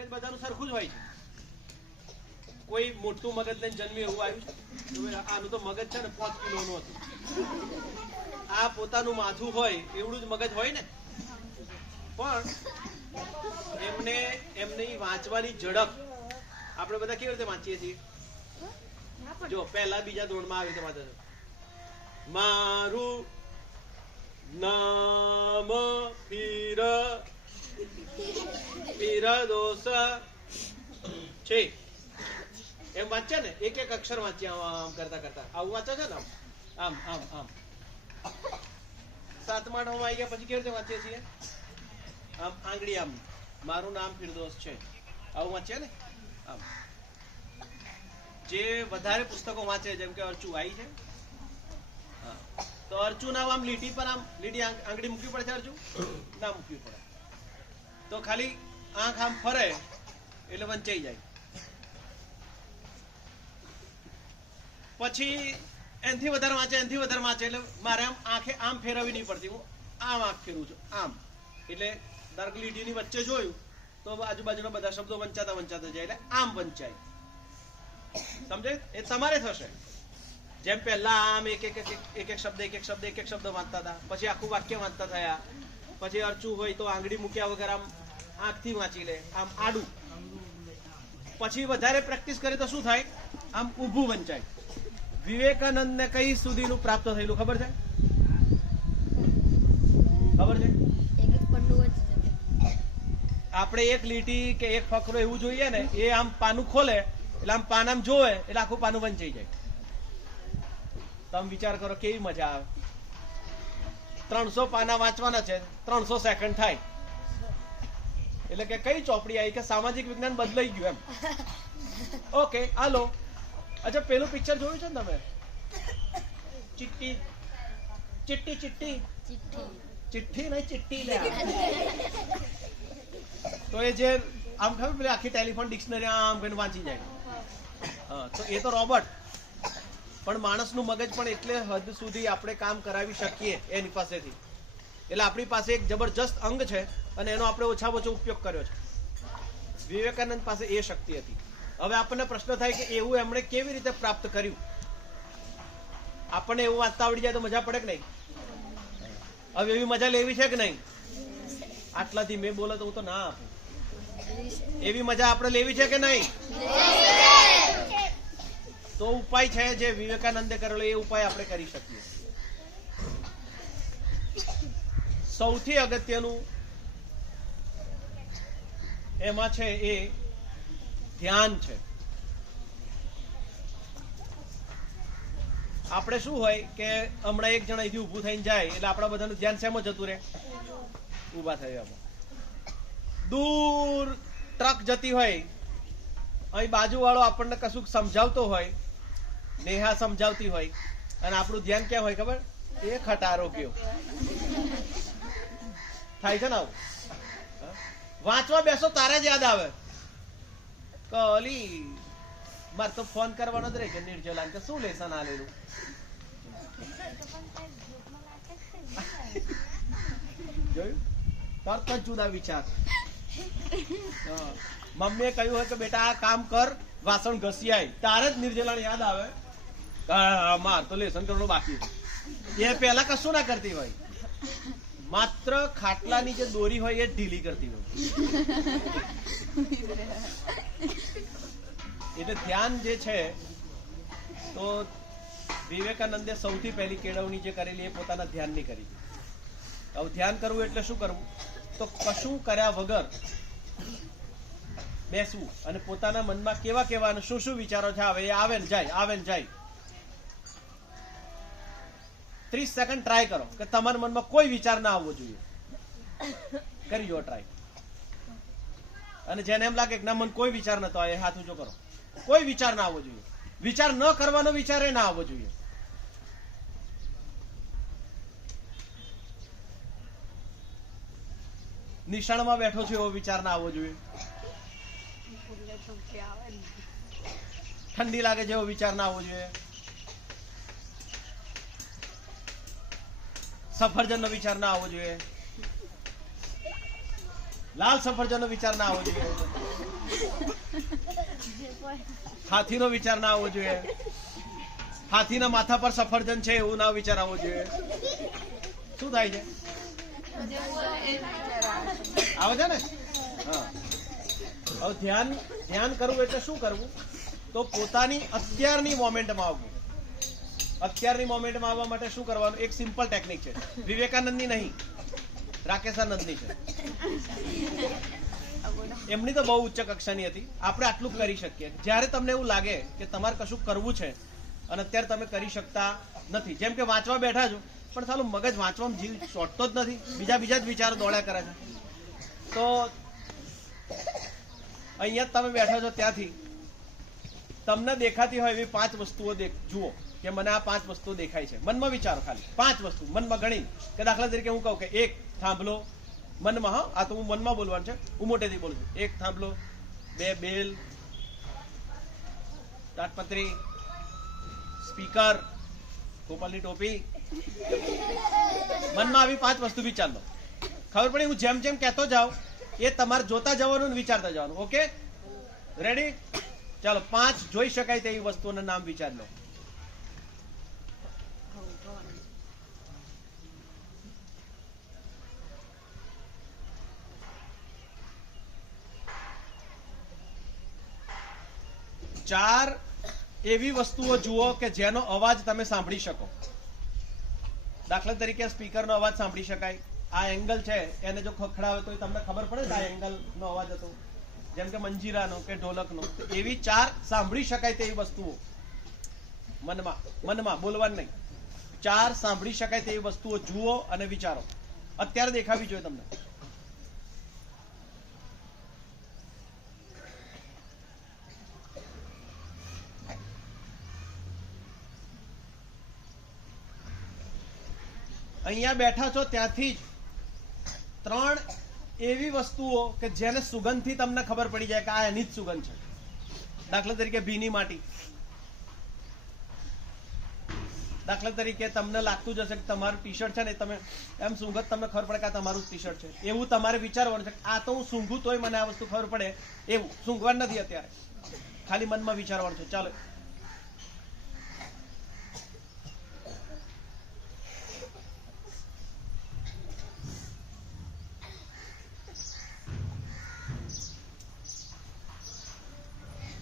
મગજ બધાનું સરખું જ હોય છે. કોઈ મોટું મગજ લઈને જન્મે એવું આવ્યું છે? આનું તો મગજ છે ને, પાંચ કિલોનું હતું. આ પોતાનું માથું હોય, એવડું જ મગજ હોય ને? પણ એમને, એમની વાંચવાની ઝડપ આપણે બધા કેવી રીતે વાંચીએ છીએ? જો, પહેલા બીજા ધોરણમાં આવી છે. મારું નામ પીર એમ વાંચે ને, એક એક અક્ષર વાંચ્યા આમ કરતા કરતા. આવું વાંચો છે ને આમ? આમ આમ સાતમા નવમાં આવી ગયા, પછી કેવી રીતે વાંચીએ છીએ? આમ આંગળી આમ. મારું નામ ફિરદોસ છે. આવું વાંચે ને? આમ. જે વધારે પુસ્તકો વાંચે, જેમ કે અર્ચુ આવી છે. તો અર્ચુ નામ આમ લીટી પર આમ, લીટી આંગળી મૂકવી પડે છે અર્જુ ના મૂકવી પડે. તો ખાલી આંખ આમ ફરે, એટલે વંચાઈ જાય. પછી એનથી વધારે વાંચે, એનથી વધારે વાંચે, એટલે મારે આમ આંખે આમ ફેરવવી નહીં પડતી. હું આમ આંખ ફેરવું છું, આમ. એટલે ધારો લીટીની વચ્ચે જોયું, તો આજુબાજુના બધા શબ્દો વંચાતા વંચાતા જાય, એટલે આમ વંચાય. સમજે? એ તમારે થશે. જેમ પહેલા આમ એક એક એક એક શબ્દ, એક એક શબ્દ, એક એક શબ્દ વાંચતા હતા. પછી આખું વાક્ય વાંચતા થયા. પછી અરચું હોય તો આંગળી મૂક્યા વગર આમ આંખથી વાંચી લે. આમ આડું. પછી વધારે પ્રેક્ટિસ કરે તો શું થાય? આમ ઊભું વંચાય. વિવેકાનંદ ને કઈ સુધીનું પ્રાપ્ત થયેલું ખબર છે? ખબર છે. આપણે એક લીટી કે એક ફકરો એવું જોઈએ ને એ આમ પાનું ખોલે એટલે આમ પાન આમ જોવે એટલે આખું પાનું વંચાઈ જાય. તમે વિચાર કરો કેવી મજા આવે. ત્રણસો પાના વાંચવાના છે ત્રણસો સેકન્ડ થાય. એટલે કે કઈ ચોપડી આવી કે સામાજિક વિજ્ઞાન બદલાઈ ગયું એમ. ઓકે હાલો. અચ્છા પેલું પિક્ચર જોયું છે ને તમે? ચિટ્ટી ચિટ્ટી ચિટ્ટી ચિઠ્ઠી. ચિઠ્ઠી નહીં ચિટ્ટી લે. તો એ જે આમ ખબર પેલી આખી ટેલિફોન ડિક્શનરી આમ કરીને વાંચી જાય. તો એ તો રોબર્ટ પણ માણસનું મગજ પણ એટલે હદ સુધી આપણે કામ કરાવી શકીએ એની પાસેથી. એટલે આપણી પાસે એક જબરજસ્ત અંગ છે. અને એનો આપણે ઓછા ઓછો ઉપયોગ કર્યો છે. વિવેકાનંદ પાસે એ શક્તિ હતી. હવે આપણને પ્રશ્ન થાય કે એવું એમણે કેવી રીતે પ્રાપ્ત કર્યું? આપણને એવું વાંચતા આવડી જાય તો મજા પડે કે નહીં? હવે એવી મજા લેવી છે કે નહીં? આટલાથી મેં બોલો તો હું તો ના આપું. એવી મજા આપણે લેવી છે કે નહીં? તો ઉપાય છે જે વિવેકાનંદે કરેલો, એ ઉપાય આપણે કરી શકીએ. સૌથી અગત્યનું એમાં છે એ ધ્યાન છે. આપણે શું હોય કે હમણાં એક જણા અહીંથી ઊભું થઈને જાય, એટલે આપણા બધાનું ધ્યાન શેમાં જતું રહે ઊભા થયા દૂર ટ્રક જતી હોય, અહીં બાજુવાળો આપણને કશું સમજાવતો હોય, નેહા સમજાવતી હોય, અને આપણું ધ્યાન ક્યાં હોય ખબર? એ ખટારો ગયો. થાય છે ને આવું? વાંચવા બેસો, તારે જ યાદ આવે. કોલી મારે તો ફોન કરવાનો જ રહે કે નિર્જલા કે શું લેસન આલેલું જોયું? તરત જ જુદા વિચાર. મમ્મીએ કહ્યું હોય કે બેટા, આ કામ કર, વાસણ ઘસી આય. તારે જ નિર્જલાને યાદ આવે. માર તો લેસન કરવાનું બાકી એ પહેલા કશું ના કરતી હોય. માત્ર ખાટલાની જે દોરી હોય એ ઢીલી કરતી હોય. એટલે ધ્યાન જે છે, તો વિવેકાનંદે સૌથી પહેલી કેળવણી જે કરેલી, એ પોતાના ધ્યાનની કરી. હવે ધ્યાન કરવું એટલે શું કરવું? તો કશું કર્યા વગર બેસવું. અને પોતાના મનમાં કેવા કેવા અને શું શું વિચારો છે, આવે એ આવે ને જાય, આવે ને જાય. ત્રીસ સેકન્ડ ટ્રાય કરો, કે તમારા મનમાં કોઈ વિચાર ના આવવો જોઈએ. કરી જુઓ ટ્રાય અને જેને એમ લાગે કે ના, મન કોઈ વિચાર નતો એ હાથ ઊંચો કરો. કોઈ વિચાર ના આવવો જોઈએ. વિચાર ન કરવાનો વિચાર એ ના આવવો જોઈએ. નિશાળમાં બેઠો છું એવો વિચાર ના આવવો જોઈએ. ઠંડી લાગે છે એવો વિચાર ના આવવો જોઈએ. સફરજન નો વિચાર ના આવવો જોઈએ. લાલ સફરજનનો વિચાર ના આવવો જોઈએ. હાથીનો વિચાર ના આવવો જોઈએ. હાથીના માથા પર સફરજન છે એવું ના વિચાર આવવો જોઈએ. શું થાય છે? આવે છે ને? હા. હવે ધ્યાન ધ્યાન કરવું એટલે શું કરવું? તો પોતાની અત્યારની મોમેન્ટમાં આવવું. અત્યારની મોમેન્ટમાં આવવા માટે શું કરવાનું? એક સિમ્પલ ટેકનિક છે. વિવેકાનંદની નહીં. રાકેશાનંદની છે. એમની તો બહુ ઉચ્ચ કક્ષાની હતી. આપણે આટલું કરી શકીએ. જ્યારે તમને એવું લાગે કે તમારે કશું કરવું છે, અને અત્યારે તમે કરી શકતા નથી. જેમ કે વાંચવા બેઠા છો, પણ સાલું મગજ વાંચવામાં જીવ ચોટતો જ નથી. બીજા બીજા જ વિચારો દોડ્યા કરે છે. તો અહીંયા તમે બેઠા છો ત્યાંથી. તમને દેખાતી હોય એવી પાંચ વસ્તુઓ જુઓ. કે મને આ પાંચ વસ્તુ દેખાય છે. મનમાં વિચારો ખાલી. પાંચ વસ્તુ. મનમાં ગણી કે દાખલા તરીકે હું કહું કે એક, થાંભલો. મનમાં, હા, આ તો હું મનમાં બોલવાનું છે. હું મોટેથી બોલું છું. એક, થાંભલો. બે, બેલ. તાટપત્રી સ્પીકર. ગોપાલની ટોપી. મનમાં આવી પાંચ વસ્તુ વિચાર લો. ખબર પડી? હું જેમ જેમ કહેતો જાઉં, એ તમારે જોતા જવાનું વિચારતા જવાનું. ઓકે? રેડી ચાલો, પાંચ જોઈ શકાય તેવી વસ્તુઓના નામ વિચાર લો. ચાર એવી વસ્તુઓ જુઓ કે જેનો અવાજ તમે સાંભળી શકો. દાખલા તરીકે સ્પીકરનો અવાજ સાંભળી શકાય. આ એંગલ છે, એને જો ખખડાવે તો તમને ખબર પડે કે આ એંગલ નો અવાજ હતો. જેમ કે મંજીરાનો કે ઢોલકનો. એવી ચાર સાંભળી શકાય તેવી વસ્તુઓ. મનમાં મનમાં, બોલવાનું નહીં. ચાર સાંભળી શકાય તેવી વસ્તુઓ જુઓ અને વિચારો. અત્યારે દેખાવી જોઈએ તમને. અહીંયા બેઠા છો ત્યાંથી જ. ત્રણ એવી વસ્તુઓ કે જેને સુગંધથી તમને ખબર પડી જાય કે આ એની જ સુગંધ છે. દાખલા તરીકે ભીની માટી. દાખલા તરીકે તમને લાગતું જ હશે કે તમારું ટી શર્ટ છે ને તમે, એમ સુગંધ તમને ખબર પડે કે આ તમારું ટી શર્ટ છે. એવું તમારે વિચારવાનું છે આ તો હું સૂંઘું તોય મને આ વસ્તુ ખબર પડે એવું. સૂંઘવાનું નથી અત્યારે. ખાલી મનમાં વિચારવાનું છે. ચાલો.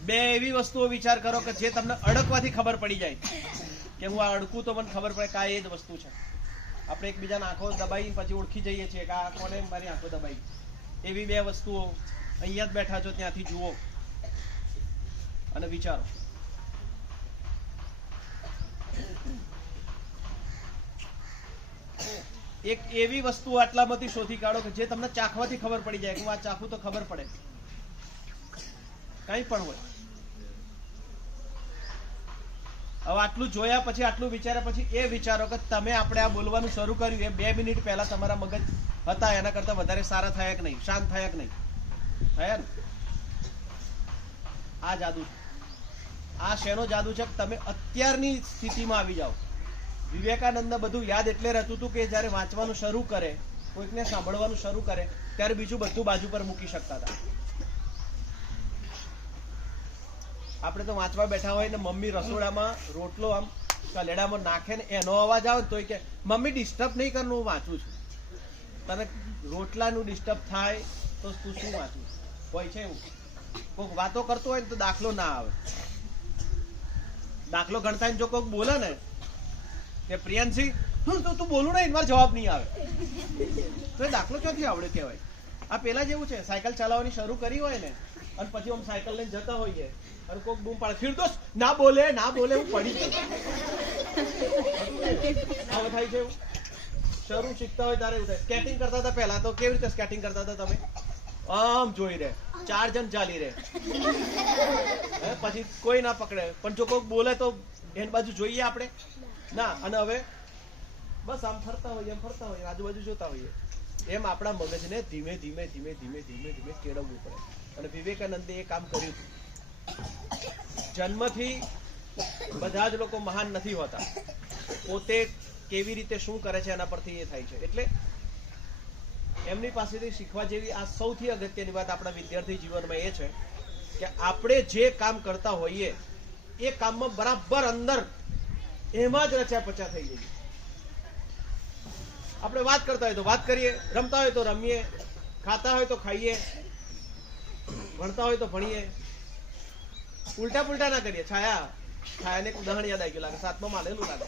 બે એવી વસ્તુઓ વિચાર કરો કે જે તમને અડકવાથી ખબર પડી જાય. કે હું આ અડકું તો મને ખબર પડે કે આ એ જ વસ્તુ છે. આપણે એકબીજાના આંખો દબાઈ પછી ઓળખી જઈએ છીએ કે આ કોને મારી આંખો દબાઈ. એવી બે વસ્તુઓ અહીંયા જ બેઠા છો ત્યાંથી જુઓ અને વિચારો. એક એવી વસ્તુ આટલામાંથી શોધી કાઢો કે જે તમને ચાખવાથી ખબર પડી જાય કે હું આ ચાખું તો ખબર પડે. કંઈ પણ હોય. હવે આટલું જોયા પછી, આટલું વિચાર્યા પછી એ વિચારો કે તમે આપણે આ બોલવાનું શરૂ કર્યું એ બે મિનિટ પહેલા તમારા મગજ હતા, એના કરતા વધારે સારા થયા કે નહીં? શાંત થયા કે નહીં? થયા ને? આ જાદુ. આ શેનો જાદુ છે તમે અત્યારની સ્થિતિમાં આવી જાઓ. વિવેકાનંદ બધું યાદ એટલે રહેતું હતું કે જ્યારે વાંચવાનું શરૂ કરે, કોઈકને સાંભળવાનું શરૂ કરે, ત્યારે બીજું બધું બાજુ પર મૂકી શકતા હતા. આપણે તો વાંચવા બેઠા હોય ને મમ્મી રસોડામાં રોટલો આમ કલેડામાં નાખે ને એનો અવાજ આવે તોય કે, મમ્મી ડિસ્ટર્બ નહીં કરનું, હું વાંચું છું. તને રોટલાનું ડિસ્ટર્બ થાય તો તું શું વાંચું? હોય છે એવું? કોઈક વાતો કરતો હોય ને તો દાખલો ના આવે. દાખલો ગણતા જો કોઈક બોલે ને કે, પ્રિયાંશી, હું તો તું બોલું ને, મારો જવાબ નહીં આવે. તો એ દાખલો ક્યાંથી આવડે કહેવાય? આ પેલા જેવું છે, સાયકલ ચલાવવાની શરૂ કરી હોય ને, અને પછી આમ સાયકલ લઈને જતા હોઈએ. અને કોક બૂમ પાડે. ફિરદોસ ના બોલે ના બોલે, હું પડી ગયો. થાય છે શરૂ શીખતા હોય ત્યારે એવું સ્કેટિંગ કરતા હતા પહેલા તો. કેવી રીતે સ્કેટિંગ કરતા હતા તમે? આમ જોઈ રહે. ચાર જણ ચાલી રહે. પછી કોઈ ના પકડે. પણ જો કોઈક બોલે તો એન બાજુ જોઈએ આપણે. ના, અને હવે બસ આમ ફરતા હોઈએ, એમ ફરતા હોઈએ, આજુબાજુ જોતા હોઈએ. એમ આપણા મગજને ધીમે ધીમે ધીમે ધીમે ધીમે ધીમે કેળવવું પડે. અને વિવેકાનંદે એ કામ કર્યું હતું. જન્મથી બધા જ લોકો મહાન નથી હોતા. પોતે કેવી રીતે શું કરે છે એના પરથી એ થાય છે. એટલે એમની પાસેથી શીખવા જેવી આ સૌથી અગત્યની વાત આપણા વિદ્યાર્થી જીવનમાં એ છે કે આપણે જે કામ કરતા હોઈએ, એ કામમાં બરાબર અંદર એમાં જ રચા પચા થઈ જઈએ. આપણે વાત કરતા હોય તો વાત કરીએ, રમતા હોય તો રમીએ, ખાતા હોય તો ખાઈએ, ભણતા હોય તો ભણીએ ઉલટા પુલટા ના કરીએ. છાયા. છાયાને ને ઉદાહરણ યાદ આવી ગયું. લાગે સાતમાં માલેલું લાગે.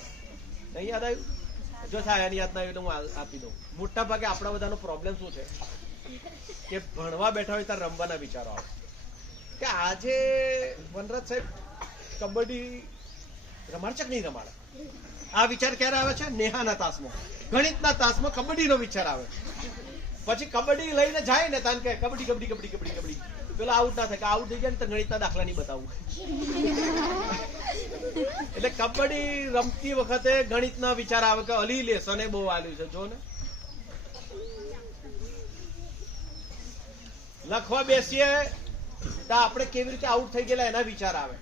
નહીં યાદ આવ્યું? જો છાયાની યાદ ના આવ્યું હું આપી દઉં. મોટા ભાગે આપણા બધાનો પ્રોબ્લેમ શું છે? કે ભણવા બેઠા હોય ત્યારે રમવાના વિચારો આવે. કે આજે વનરાજ સાહેબ કબડ્ડી રમાડશે કે નહીં રમાડે? આ વિચાર ક્યારે આવે છે? નેહાના તાસમાં. ગણિતના તાસમાં કબડ્ડીનો વિચાર આવે. પછી કબડ્ડી લઈને જાય ને તાન કે કબડ્ડી કબડ્ડી કબડ્ડી કબડ્ડી કબડ્ડી. પેલો આઉટ ના થાય કે આઉટ થઈ જાય ને તો ગણિતના દાખલા નહીં બતાવું. એટલે કબડ્ડી રમતી વખતે ગણિતના વિચાર આવે કે અલી લેસને બહુ આલ્યું છે જો ને. લખવા બેસીએ તો આપણે કેવી રીતે આઉટ થઈ ગયેલા એના વિચાર આવે.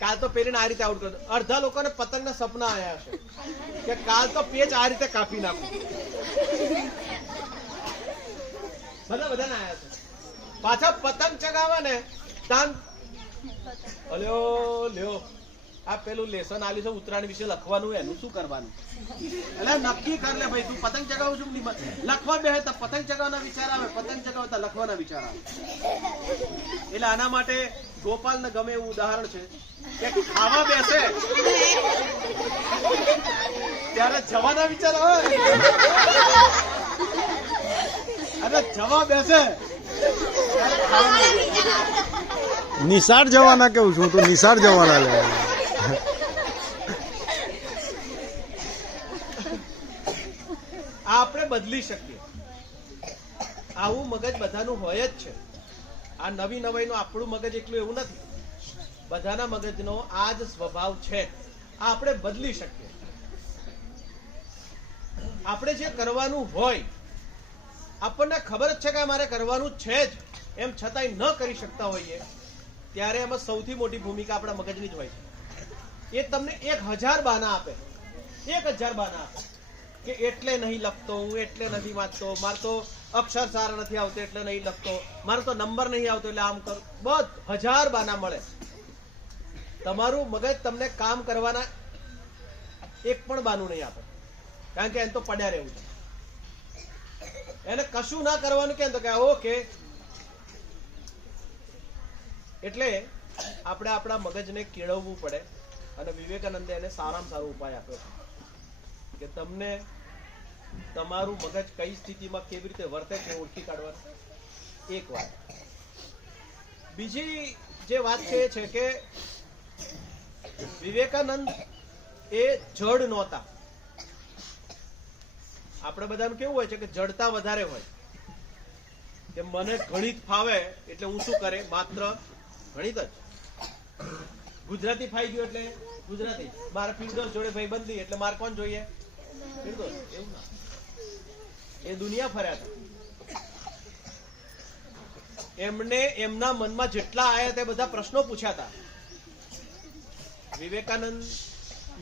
કાલ તો પેલી આ રીતે આઉટ કરી દો. અડધા લોકોને પતંગના સપના આવ્યા છે કે કાલ તો પેચ આ રીતે કાપી નાખું. બધા બધાને આવ્યા છે. પાછા પતંગ ચગાવે ને, તાન અલ્યો, લ્યો. આ પેલું લેસન આલ્યું છે ઉત્તરાયણ વિશે લખવાનું, એનું શું કરવાનું? એટલે નક્કી કર લે ભાઈ, તું પતંગ ચગાવું છું નહીં? લખવા બે તો પતંગ ચગાવવાના વિચાર આવે, પતંગ ચગાવતા લખવાના વિચાર આવે. એટલે આના માટે ગોપાલ ને ગમે એવું ઉદાહરણ છે કે ખાવા બેસે, ત્યારે જવાના વિચાર આવે. અને જવા બેસે. નિશાળ જવાના કેવું છું? તું નિશાળ જવાના લે. આ આપણે બદલી શકીએ. આવું મગજ બધાનું હોય જ છે. આ નવી નવાઈનો આપણું મગજ એટલું એવું નથી. બધાના મગજનો આ જ સ્વભાવ છે. આ આપણે બદલી શકીએ. આપણે જે કરવાનું હોય, આપણને ખબર જ છે કે મારે કરવાનું છે જ. એમ છતાંય ન કરી શકતા હોઈએ, ત્યારે એમાં સૌથી મોટી ભૂમિકા આપણા મગજની જ હોય છે. એ તમને એક હજાર બાના આપે. એક હજાર બાના આપે. કે એટલે નહીં લખતો હું, એટલે નથી વાંચતો. મારે તો અક્ષર સારા નથી આવતો, એટલે નહીં લખતો. મારો તો નંબર નહીં આવતો, એટલે આમ કરું. બધ હજાર બાના મળે. તમારું મગજ તમને કામ કરવાના એક પણ બાનું નહીં આપે. કારણ કે એને તો પડ્યા રહેવું છે. એને કશું ના કરવાનું કેમ તો કે ઓકે એટલે આપણે આપણા મગજને કેળવવું પડે અને વિવેકાનંદે એને સારામાં સારો ઉપાય આપ્યો છે કે તમને તમારું મગજ કઈ સ્થિતિમાં કેવી રીતે વર્તે છે ઓળખી કાઢવાનું. એક વાત. બીજી જે વાત છે એ છે કે વિવેકાનંદ એ જડ નહોતા. આપણે બધાનું કેવું હોય છે કે જડતા વધારે હોય. કે મને ગણિત ફાવે એટલે હું શું કરે? માત્ર ગણિત જ ગુજરાતી ફાઈ ગયું એટલે ગુજરાતી. મારે ફિરદોસ જોડે ભાઈ બંધી, એટલે મારે કોણ જોઈએ? એવું ના. એ દુનિયા ફર્યા હતા એમને એમના મનમાં જેટલા આયા તે બધા પ્રશ્નો પૂછ્યા હતા વિવેકાનંદ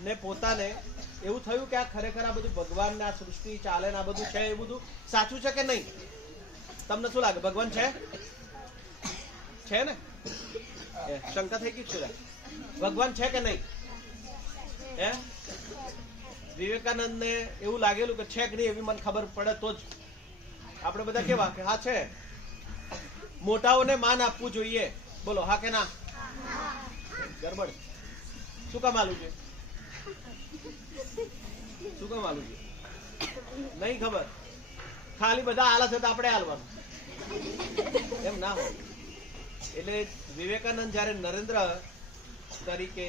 ને પોતાને એવું થયું કે આ ખરેખર આ બધું ભગવાન આ સૃષ્ટિ ચાલે આ બધું છે એ બધું સાચું છે કે નહીં? તમને શું લાગે? ભગવાન છે? છે ને? શંકા થઈ ગઈ છે? ભગવાન છે કે નહીં? હે? વિવેકાનંદ ને એવું લાગેલું કે છે કે નહીં એવી મને ખબર પડે તો જ. આપણે બધા કેવા કે હા છે. મોટાઓને માન આપવું જોઈએ. બોલો, હા કે ના? ગરબડ. શું કામ આલું છે? શું કામ આલું છે? નહીં ખબર. ખાલી બધા આલા છે તો આપણે હાલવાનું એમ ના હોય. એટલે વિવેકાનંદ જ્યારે નરેન્દ્ર તરીકે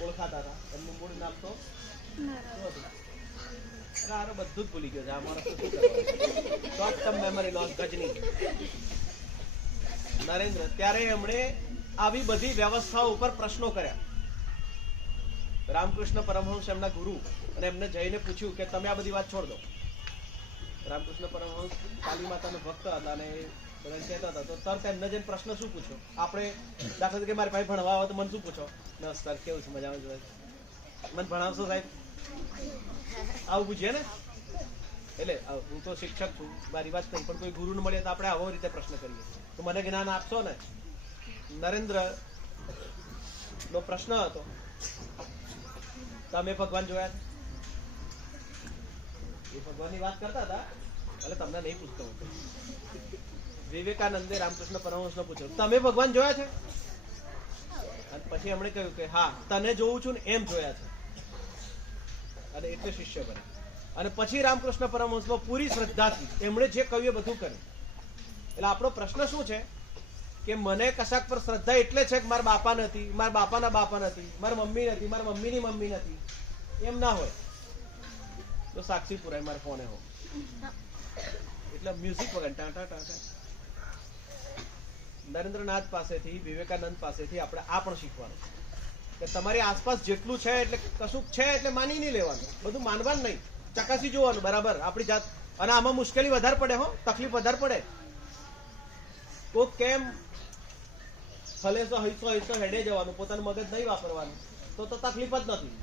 ઓળખાતા હતા, એમનું મૂળ નામ તો બધું જ ભૂલી ગયો છે નરેન્દ્ર, ત્યારે એમણે આવી બધી વ્યવસ્થાઓ ઉપર પ્રશ્નો કર્યા. રામકૃષ્ણ પરમહંસ એમના ગુરુ, અને એમને જઈને પૂછ્યું કે તમે આ બધી વાત છોડ દો. રામકૃષ્ણ પરમહંસ કાલી માતાનો ભક્ત હતા અને બધાને કહેતા હતા, તો તરત એમને જઈને પ્રશ્ન શું પૂછો? આપણે દાખલા તરીકે મારી પાસે ભણવા આવે તો મને શું પૂછો? નમસ્કાર કેવું છે? મજામાં જોડે મને ભણાવશો સાહેબ? આવું પૂછીએ ને. એટલે હું તો શિક્ષક છું. મારી વાત નહીં પણ કોઈ ગુરુને મળીએ તો આપણે આવો રીતે પ્રશ્ન કરીએ. તો મને જ્ઞાન આપશો ને નરેન્દ્ર નો? પ્રશ્ન હતો. તમે ભગવાન જોયા? એ ભગવાનની વાત કરતા હતા. એટલે તમને નહીં પૂછતો હું. વિવેકાનંદે રામકૃષ્ણ પરમહંસને પૂછ્યું, તમે ભગવાન જોયા છે? અને પછી એમણે કહ્યું કે, હા, તને જોઉં છું ને એમ જોયા છે. અને એટલે શિષ્ય બન્યા અને પછી રામકૃષ્ણ પરમહંસમાં પૂરી શ્રદ્ધાથી એમણે જે કહ્યું બધું કર્યું. એટલે આપણો પ્રશ્ન શું છે? કે મને કશાક પર શ્રદ્ધા એટલે છે કે મારા બાપા નથી, મારા બાપાના બાપા નથી, મારા મમ્મી નથી, મારા મમ્મીની મમ્મી નથી? એમ ના હોય. તો સાક્ષી પુરાય મારા ફોને હો. એટલે મ્યુઝિક વગર ટાટા ટા ટા ટા. નરેન્દ્રનાથ પાસેથી, વિવેકાનંદ પાસેથી આપણે આ પણ શીખવાનું કે તમારી આસપાસ જેટલું છે એટલે કશુંક છે એટલે માની નહીં લેવાનું. બધું માનવાનું નહીં. ચકાસી જોવાનું, બરાબર? આપણી જાત અને આમાં મુશ્કેલી વધારે પડે હો, તકલીફ વધારે પડે. તો કેમ ફલેસો હૈસો હૈસો હેડે જવાનું, પોતાનું મગજ નહીં વાપરવાનું, તો તો તકલીફ જ નથી.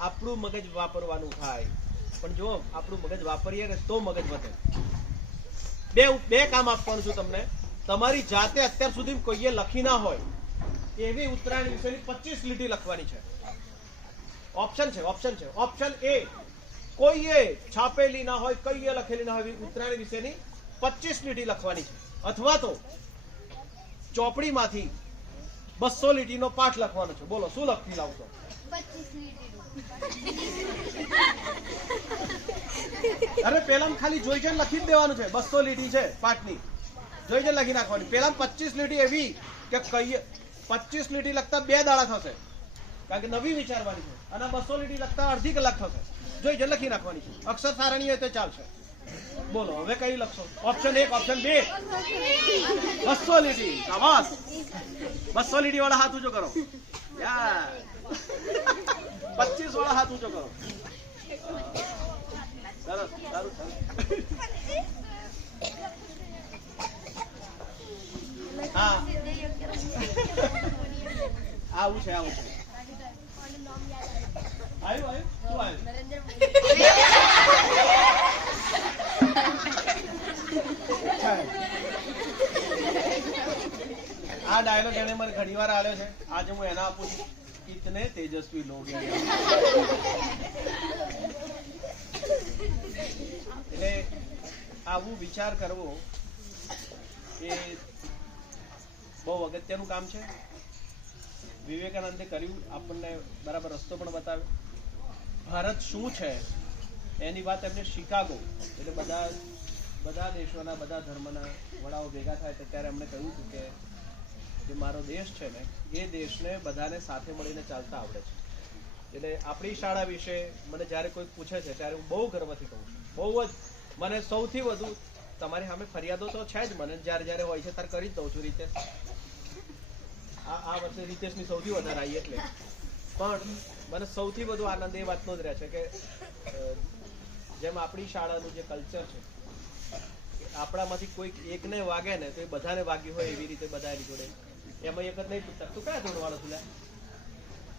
આપણું મગજ વાપરવાનું થાય. પણ જો આપણું મગજ વાપરીએ ને તો મગજ વધે. બે બે કામ આપવાનું છું તમને. તમારી જાતે અત્યાર સુધી કોઈએ લખી ના હોય, એવી ઉત્તરાયણ વિશેની પચીસ લીટી લખવાની છે. ઓપ્શન છે ઓપ્શન છે. ઓપ્શન એ કોઈએ છાપેલી ના હોય, કઈએ લખેલી ના હોય ઉત્તરાયણ વિશેની પચીસ લીટી લખવાની છે. અથવા તો ચોપડીમાંથી બસો લીટીનો પાઠ લખવાનો છે. બોલો, શું લખી લાવશો? અરે, પેલા ખાલી જોઈ જોઈને લખી જ દેવાનું છે. બસો લીટી છે પાઠની. જોઈ જોઈને લખી નાખવાની. પેલા પચીસ લીટી એવી કે કહીએ પચીસ લીટી લખતા બે દાડા થશે. કારણ કે નવી વિચારવાની છે. અને બસો લીટી લખતા અડધી કલાક થશે. જોઈ જોઈને લખી નાખવાની છે. અક્ષર સારણી હોય તો ચાલશે. બોલો, હવે કઈ લખશો? ઓપ્શન એક ઓપ્શન બે. બસો લીટી. આવાસ બસો લીટી વાળા હાથ ઊંચો કરો. પચીસ વાળા હાથ ઊંચો કરો. આવું છે આવું છે આવ્યું આવ્યું શું આવ્યું આ ડાયલોગ એને મને ઘણી વાર આવ્યો છે. આજે હું એના આપું છું. ઇતને તેજસ્વી લોગ હે એટલે આવું વિચાર કરવો એ બહુ અગત્યનું કામ છે. વિવેકાનંદે કર્યું, આપણને બરાબર રસ્તો પણ બતાવ્યો. ભારત શું છે એની વાત એમને શિકાગો, એટલે બધા બધા દેશોના, બધા ધર્મના વડાઓ ભેગા થાય તો ત્યારે એમણે કહ્યું હતું કે જે મારો દેશ છે ને, એ દેશને બધાને સાથે મળીને ચાલતા આવડે છે. એટલે આપણી શાળા વિશે મને જ્યારે કોઈ પૂછે છે, ત્યારે હું બહુ ગર્વથી કહું છું. બહુ જ મને સૌથી વધુ તમારી સામે ફરિયાદો તો છે જ મને જ્યારે જ્યારે હોય છે ત્યારે કરી જ દઉં છું રીતે આ આ વર્ષે રીતેશની સૌથી વધારે આવી એટલે. પણ મને સૌથી વધુ આનંદ એ વાતનો જ રહે છે કે જેમ આપણી શાળાનું જે કલ્ચર છે આપણામાંથી કોઈક એકને વાગે ને તો એ બધાને વાગ્યું હોય એવી રીતે બધા એની જોડે. એમાં એક જ નહીં પૂછતા. તું કયા ધોરણવાળો છું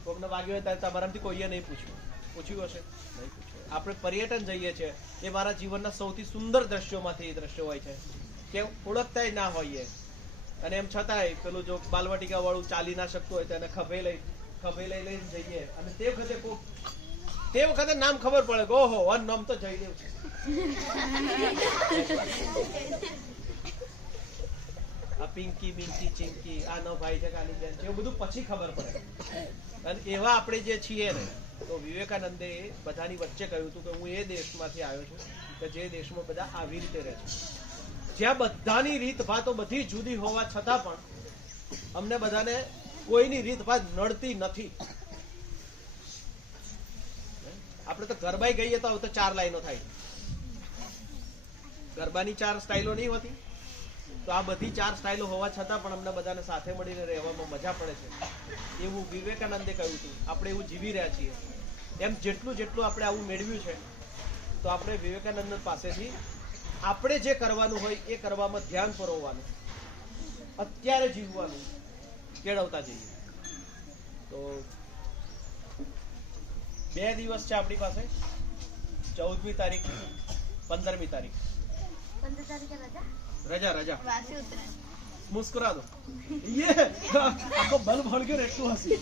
કોકને વાગ્યું હોય ત્યારે તમારામાંથી કોઈએ નહીં પૂછ્યું. પૂછ્યું હશે? નહીં પૂછ્યું. આપણે પર્યટન જઈએ છીએ, એ મારા જીવનના સૌથી સુંદર દ્રશ્યોમાંથી એ દ્રશ્યો હોય છે. કે ઓળખતાય ના હોઈએ. અને એમ છતાંય પેલું જો બાલવાટિકા વાળું ચાલી ના શકતું હોય તો એને ખભે લઈ ખભે લઈ લઈને જઈએ. અને તે વખતે કોક, તે વખતે નામ ખબર પડે કે ઓહો વન નામ તો જયદેવ છે. આ પિંકી બિંકી ચિંકી, આ નો ભાઈ છે કે બેન એવું બધું પછી ખબર પડે. અને એવા આપણે જે છીએ ને, તો વિવેકાનંદે બધાની વચ્ચે કહ્યું હતું કે હું એ દેશમાંથી આવ્યો છું કે જે દેશમાં બધા આવી રીતે રહે છે. જ્યાં બધાની રીત ભાતો બધી જુદી હોવા છતાં પણ અમને બધાને કોઈની રીત ભાત નડતી નથી. આપણે તો ગરબાઈ ગઈએ તો હવે તો ચાર લાઈનો થાય. ગરબાની ચાર સ્ટાઈલો નહીં હોતી. તો આ બધી ચાર સ્ટાઇલો હોવા છતાં પણ અમને બધાને સાથે મળીને રહેવામાં મજા પડે છે. એવું વિવેકાનંદે કહ્યું હતું. આપણે એવું જીવી રહ્યા છીએ. એમ જેટલું જેટલું આપણે આવું મેળવ્યું છે, તો આપણે વિવેકાનંદ પાસેથી આપણે જે કરવાનું હોય એ કરવામાં ધ્યાન પરોવવાનું અત્યારે જીવવાનું કેળવતા જઈએ. તો બે દિવસ છે આપણી પાસે. ચૌદમી તારીખ, પંદરમી તારીખ. પંદર તારીખે રજા? રજા રજા મુસ્કુરા દો યે આખો બલ હળગ્યો ને એટલું હસી